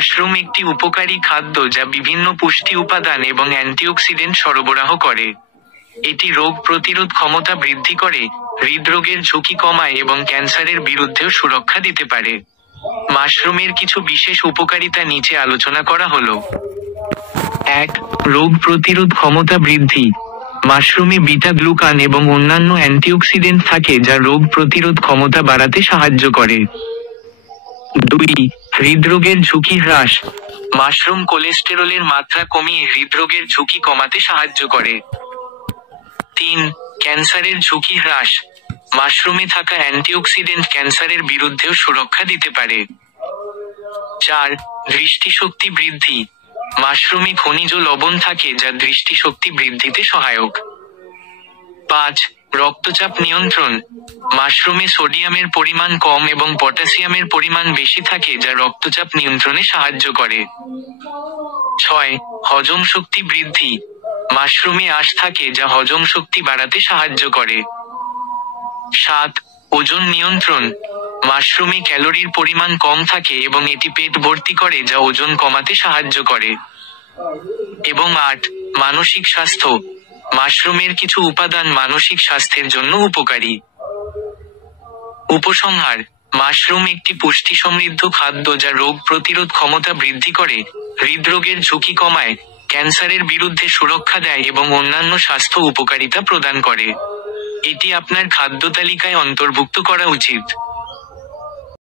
Mushroom একটি উপকারী খাদ্য যা বিভিন্ন পুষ্টি উপাদান এবং অ্যান্টিঅক্সিডেন্ট সরবরাহ করে। এটি রোগ প্রতিরোধ ক্ষমতা বৃদ্ধি করে, হৃদরোগের ঝুঁকি কমায় এবং ক্যান্সারের বিরুদ্ধেও সুরক্ষা দিতে পারে। মাশরুমের কিছু বিশেষ উপকারিতা নিচে আলোচনা করা হলো। 1. রোগ প্রতিরোধ ক্ষমতা বৃদ্ধি। মাশরুমে বিটা গ্লুকান এবং অন্যান্য অ্যান্টিঅক্সিডেন্ট থাকে যা রোগ প্রতিরোধ ক্ষমতা বাড়াতে সাহায্য করে। 2. হৃদরোগের ঝুঁকি হ্রাস। মাশরুম কোলেস্টেরলের মাত্রা কমিয়ে হৃদরোগের ঝুঁকি কমাতে সাহায্য করে। 3. ক্যান্সারের ঝুঁকি হ্রাস। মাশরুমে থাকা অ্যান্টিঅক্সিডেন্ট ক্যান্সারের বিরুদ্ধেও সুরক্ষা দিতে পারে। 4. দৃষ্টিশক্তি বৃদ্ধি। মাশরুমে খনিজ লবণ থাকে যা দৃষ্টিশক্তি বৃদ্ধিতে সহায়ক। 5. রক্তচাপ নিয়ন্ত্রণ। মাশরুমে সোডিয়ামের পরিমাণ কম এবং পটাশিয়ামের পরিমাণ বেশি থাকে যা রক্তচাপ নিয়ন্ত্রণে সাহায্য করে। 6. হজম শক্তি বৃদ্ধি। মাশরুমে আঁশ থাকে যা হজম শক্তি বাড়াতে সাহায্য করে। 7. ওজন নিয়ন্ত্রণ। মাশরুমে ক্যালোরির পরিমাণ কম থাকে এবং এটি পেট ভর্তি করে যা ওজন কমাতে সাহায্য করে। এবং 8. মানসিক স্বাস্থ্য। মাশরুমের কিছু উপাদান মানসিক স্বাস্থ্যের জন্য উপকারী। উপসংহার: মাশরুম একটি পুষ্টি সমৃদ্ধ খাদ্য যা রোগ প্রতিরোধ ক্ষমতা বৃদ্ধি করে, হৃদরোগের ঝুঁকি কমায়, ক্যান্সারের বিরুদ্ধে সুরক্ষা দেয় এবং অন্যান্য স্বাস্থ্য উপকারিতা প্রদান করে। এটি আপনার খাদ্য তালিকায় অন্তর্ভুক্ত করা উচিত।